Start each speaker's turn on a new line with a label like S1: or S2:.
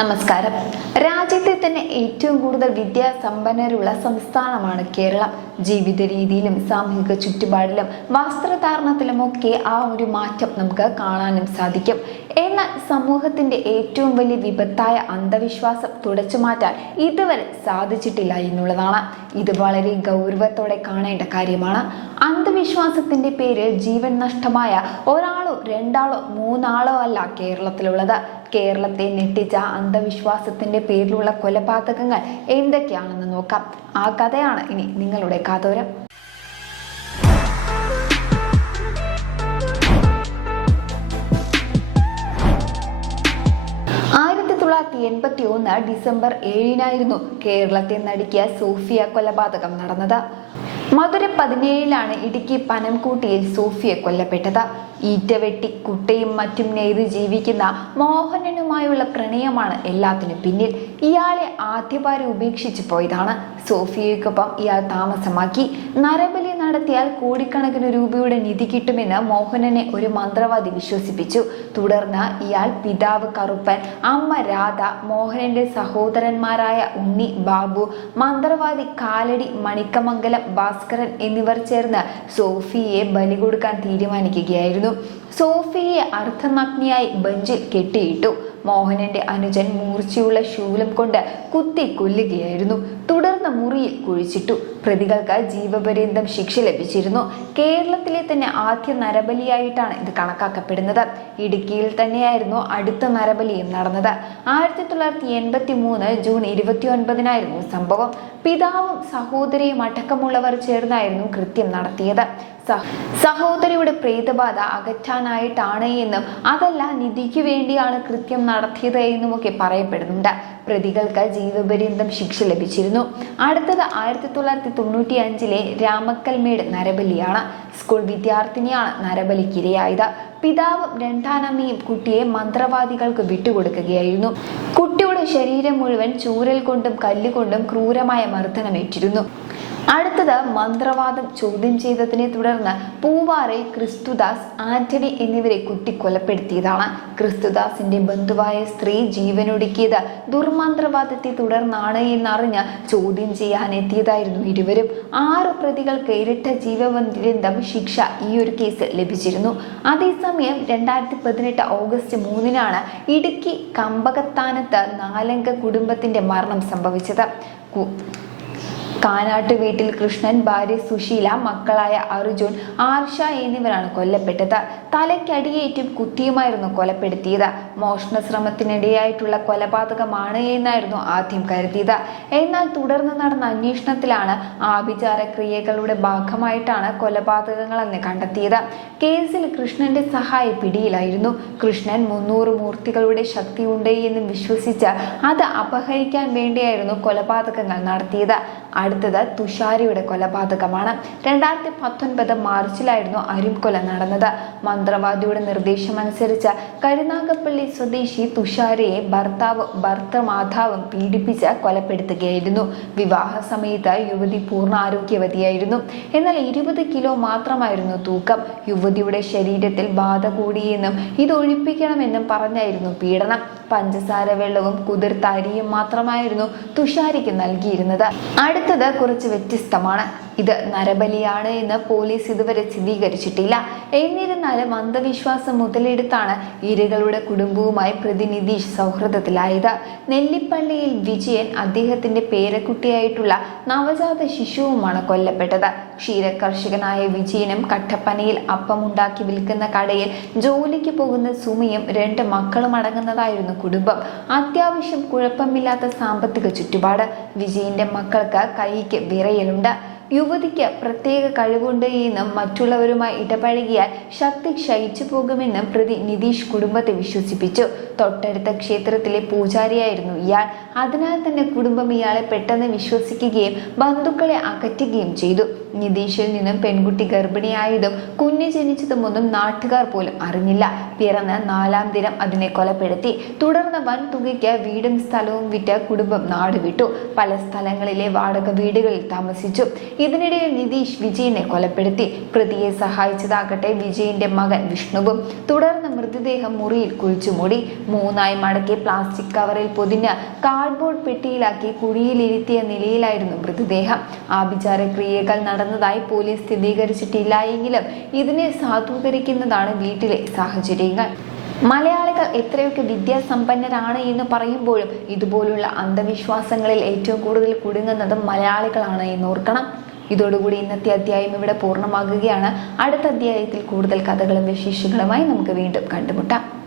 S1: നമസ്കാരം. രാജ്യത്തെ തന്നെ ഏറ്റവും കൂടുതൽ വിദ്യാസമ്പന്നരുള്ള സംസ്ഥാനമാണ് കേരളം. ജീവിത രീതിയിലും സാമൂഹിക ചുറ്റുപാടിലും വസ്ത്രധാരണത്തിലുമൊക്കെ ആ ഒരു മാറ്റം നമുക്ക് കാണാനും സാധിക്കും. എന്നാൽ സമൂഹത്തിന്റെ ഏറ്റവും വലിയ വിപത്തായ അന്ധവിശ്വാസം തുടച്ചു മാറ്റാൻ ഇതുവരെ സാധിച്ചിട്ടില്ല എന്നുള്ളതാണ്. ഇത് വളരെ ഗൗരവത്തോടെ കാണേണ്ട കാര്യമാണ്. അന്ധവിശ്വാസത്തിന്റെ പേരിൽ ജീവൻ നഷ്ടമായ ഒരാളോ രണ്ടാളോ മൂന്നാളോ അല്ല കേരളത്തിലുള്ളത്. കേരളത്തെ ഞെട്ടിച്ച അന്ധവിശ്വാസത്തിന്റെ പേരിലുള്ള കൊലപാതകങ്ങൾ എന്തൊക്കെയാണെന്ന് നോക്കാം. ആ കഥയാണ് ഇനി നിങ്ങളുടെ കാതോരം. എൺപത്തി ഒന്ന് ഡിസംബർ ഏഴിനായിരുന്നു കേരളത്തെ നടുക്കിയ സോഫിയ കൊലപാതകം നടന്നത്. മധുര പതിനേഴിലാണ് ഇടുക്കി പനംകൂട്ടിയിൽ സോഫിയ കൊല്ലപ്പെട്ടത്. ഈറ്റവെട്ടി കുട്ടയും മറ്റും നെയ്ത് ജീവിക്കുന്ന മോഹനനുമായുള്ള പ്രണയമാണ് എല്ലാത്തിനും പിന്നിൽ. ഇയാളെ ആദ്യഭാര്യ ഉപേക്ഷിച്ചു പോയതാണ്. സോഫിയയ്ക്കൊപ്പം ഇയാൾ താമസമാക്കി. നരബലി നടത്തിയാൽ കോടിക്കണക്കിന് രൂപയുടെ നിധി കിട്ടുമെന്ന് മോഹനനെ ഒരു മന്ത്രവാദി വിശ്വസിപ്പിച്ചു. തുടർന്ന് ഇയാൾ പിതാവ് കറുപ്പൻ അമ്മ രാധ മോഹനന്റെ സഹോദരന്മാരായ ഉണ്ണി ബാബു മന്ത്രവാദി കാലടി മണിക്കമംഗലം ഭാസ്കരൻ എന്നിവർ ചേർന്ന് സോഫിയെ ബലി കൊടുക്കാൻ തീരുമാനിക്കുകയായിരുന്നു. സോഫിയെ അർദ്ധനഗ്നിയായി ബെഞ്ചിൽ കെട്ടിയിട്ടു. മോഹനന്റെ അനുജൻ മൂർച്ചയുള്ള ശൂലം കൊണ്ട് കുത്തി കൊല്ലുകയായിരുന്നു. മുറിയിൽ കുഴിച്ചിട്ടു. പ്രതികൾക്ക് ജീവപര്യന്തം ശിക്ഷ ലഭിച്ചിരുന്നു. കേരളത്തിലെ തന്നെ ആദ്യ നരബലിയായിട്ടാണ് ഇത് കണക്കാക്കപ്പെടുന്നത്. ഇടുക്കിയിൽ തന്നെയായിരുന്നു അടുത്ത നരബലിയും നടന്നത്. ആയിരത്തി തൊള്ളായിരത്തി എൺപത്തി മൂന്ന് ജൂൺ ഇരുപത്തി ഒൻപതിനായിരുന്നു സംഭവം. പിതാവും സഹോദരിയും അടക്കമുള്ളവർ ചേർന്നായിരുന്നു കൃത്യം നടത്തിയത്. സഹോദരിയുടെ പ്രേതബാധ അകറ്റാനായിട്ടാണ് എന്നും അതല്ല നിധിക്ക് വേണ്ടിയാണ് കൃത്യം നടത്തിയത് എന്നുമൊക്കെ പറയപ്പെടുന്നുണ്ട്. പ്രതികൾക്ക് ജീവപര്യന്തം ശിക്ഷ ലഭിച്ചിരുന്നു. അടുത്തത് ആയിരത്തി തൊള്ളായിരത്തി തൊണ്ണൂറ്റി അഞ്ചിലെ രാമക്കൽമേട് നരബലിയാണ്. സ്കൂൾ വിദ്യാർത്ഥിനിയാണ് നരബലിക്കിരയായത്. പിതാവും രണ്ടാനമ്മയും കുട്ടിയെ മന്ത്രവാദികൾക്ക് വിട്ടുകൊടുക്കുകയായിരുന്നു. കുട്ടിയുടെ ശരീരം മുഴുവൻ ചൂരൽ കൊണ്ടും കല്ലുകൊണ്ടും ക്രൂരമായ മർദ്ദനമേറ്റിരുന്നു. അടുത്തത് മന്ത്രവാദം ചോദ്യം ചെയ്തതിനെ തുടർന്ന് പൂവാറെ ക്രിസ്തുദാസ് ആന്റണി എന്നിവരെ കുട്ടി കൊലപ്പെടുത്തിയതാണ് ക്രിസ്തുദാസിന്റെ ബന്ധുവായ സ്ത്രീ ജീവനൊടുക്കിയത് ദുർമന്ത്രവാദത്തെ തുടർന്നാണ് എന്നറിഞ്ഞ് ചോദ്യം ചെയ്യാൻ എത്തിയതായിരുന്നു ഇരുവരും. ആറ് പ്രതികൾക്ക് ഇരട്ട ജീവപര്യന്തം ശിക്ഷ ഈ ഒരു കേസിൽ ലഭിച്ചിരുന്നു. അതേസമയം രണ്ടായിരത്തി പതിനെട്ട് ഓഗസ്റ്റ് മൂന്നിനാണ് ഇടുക്കി കമ്പകത്താനത്ത് നാലംഗ കുടുംബത്തിന്റെ മരണം സംഭവിച്ചത്. കാനാട്ട് വീട്ടിൽ കൃഷ്ണൻ ഭാര്യ സുശീല മക്കളായ അർജുൻ ആർഷ എന്നിവരാണ് കൊല്ലപ്പെട്ടത്. തലയ്ക്കടിയേറ്റും കുത്തിയുമായിരുന്നു കൊലപ്പെടുത്തിയത്. മോഷണ ശ്രമത്തിനിടെയായിട്ടുള്ള കൊലപാതകമാണ് എന്നായിരുന്നു ആദ്യം കരുതിയത്. എന്നാൽ തുടർന്ന് നടന്ന അന്വേഷണത്തിലാണ് ആഭിചാര ക്രിയകളുടെ ഭാഗമായിട്ടാണ് കൊലപാതകങ്ങളെന്ന് കണ്ടെത്തിയത്. കേസിൽ കൃഷ്ണന്റെ സഹായ പിടിയിലായിരുന്നു. കൃഷ്ണൻ മുന്നൂറ് മൂർത്തികളുടെ ശക്തിയുണ്ട് എന്ന് വിശ്വസിച്ച് അത് അപഹരിക്കാൻ വേണ്ടിയായിരുന്നു കൊലപാതകങ്ങൾ നടത്തിയത്. അടുത്തത് തുഷാരിയുടെ കൊലപാതകമാണ്. രണ്ടായിരത്തി പത്തൊൻപത് മാർച്ചിലായിരുന്നു അരിംകൊല നടന്നത്. മന്ത്രവാദിയുടെ നിർദ്ദേശമനുസരിച്ച് കരുനാഗപ്പള്ളി സ്വദേശി തുഷാരയെ ഭർത്താവ് ഭർത്തമാതാവും പീഡിപ്പിച്ച് കൊലപ്പെടുത്തുകയായിരുന്നു. വിവാഹ സമയത്ത് യുവതി പൂർണ ആരോഗ്യവതിയായിരുന്നു എന്നാൽ ഇരുപത് കിലോ മാത്രമായിരുന്നു തൂക്കം. യുവതിയുടെ ശരീരത്തിൽ ബാധ കൂടിയെന്നും ഇത് ഒഴിപ്പിക്കണമെന്നും പറഞ്ഞായിരുന്നു പീഡനം. പഞ്ചസാര വെള്ളവും കുതിർത്ത അരിയും മാത്രമായിരുന്നു തുഷാരിക്ക് നൽകിയിരുന്നത്. അടുത്തത് കുറച്ച് വ്യത്യസ്തമാണ്. ഇത് നരബലിയാണ് എന്ന് പോലീസ് ഇതുവരെ സ്ഥിരീകരിച്ചിട്ടില്ല. എന്നിരുന്നാലും അന്ധവിശ്വാസം മുതലെടുത്താണ് ഇരകളുടെ കുടുംബവുമായി പ്രതിനിധി സൗഹൃദത്തിലായത്. നെല്ലിപ്പള്ളിയിൽ വിജയൻ അദ്ദേഹത്തിന്റെ പേരക്കുട്ടിയായിട്ടുള്ള നവജാത ശിശുവുമാണ് കൊല്ലപ്പെട്ടത്. ക്ഷീരകർഷകനായ വിജയനും കട്ടപ്പനയിൽ അപ്പമുണ്ടാക്കി വിൽക്കുന്ന കടയിൽ ജോലിക്ക് പോകുന്ന സുമിയും രണ്ട് മക്കളും അടങ്ങുന്നതായിരുന്നു കുടുംബം. അത്യാവശ്യം കുഴപ്പമില്ലാത്ത സാമ്പത്തിക ചുറ്റുപാട്. വിജയന്റെ മക്കൾക്ക് കൈക്ക് വിറയലുണ്ട്. യുവതിക്ക് പ്രത്യേക കഴിവുണ്ട് എന്നും മറ്റുള്ളവരുമായി ഇടപഴകിയാൽ ശക്തി ക്ഷയിച്ചു പോകുമെന്നും പ്രതി നിതീഷ് കുടുംബത്തെ വിശ്വസിപ്പിച്ചു. തൊട്ടടുത്ത ക്ഷേത്രത്തിലെ പൂജാരിയായിരുന്നു ഇയാൾ. അതിനാൽ തന്നെ കുടുംബം ഇയാളെ പെട്ടെന്ന് വിശ്വസിക്കുകയും ബന്ധുക്കളെ അകറ്റുകയും ചെയ്തു. നിതീഷിൽ നിന്നും പെൺകുട്ടി ഗർഭിണിയായതും കുഞ്ഞ് ജനിച്ചതും ഒന്നും നാട്ടുകാർ പോലും അറിഞ്ഞില്ല. പിറന്ന് നാലാം ദിനം അതിനെ കൊലപ്പെടുത്തി. തുടർന്ന് വൻ തുകയ്ക്ക് വീടും സ്ഥലവും വിറ്റ് കുടുംബം നാടുവിട്ടു പല സ്ഥലങ്ങളിലെ വാടക വീടുകളിൽ താമസിച്ചു. ഇതിനിടയിൽ നിതീഷ് വിജയനെ കൊലപ്പെടുത്തി. പ്രതിയെ സഹായിച്ചതാകട്ടെ വിജയന്റെ മകൻ വിഷ്ണുവും. തുടർന്ന് മൃതദേഹം മുറിയിൽ കുഴിച്ചുമൂടി മൂന്നായി മടക്കി പ്ലാസ്റ്റിക് കവറിൽ പൊതിഞ്ഞ് കാർഡ്ബോർഡ് പെട്ടിയിലാക്കി കുഴിയിലിരുത്തിയ നിലയിലായിരുന്നു മൃതദേഹം. ആഭിചാര ക്രിയകൾ നടന്നതായി പോലീസ് സ്ഥിരീകരിച്ചിട്ടില്ല എങ്കിലും ഇതിനെ സാധൂകരിക്കുന്നതാണ് വീട്ടിലെ സാഹചര്യങ്ങൾ. മലയാളികൾ എത്രയൊക്കെ വിദ്യാസമ്പന്നരാണ് എന്ന് പറയുമ്പോഴും ഇതുപോലുള്ള അന്ധവിശ്വാസങ്ങളിൽ ഏറ്റവും കൂടുതൽ കുടുങ്ങുന്നതും മലയാളികളാണ് എന്ന് ഓർക്കണം. ഇതോടുകൂടി ഇന്നത്തെ അധ്യായം ഇവിടെ പൂർണമാകുകയാണ്. അടുത്ത അധ്യായത്തിൽ കൂടുതൽ കഥകളും വിശേഷങ്ങളുമായി നമുക്ക് വീണ്ടും കണ്ടുമുട്ടാം.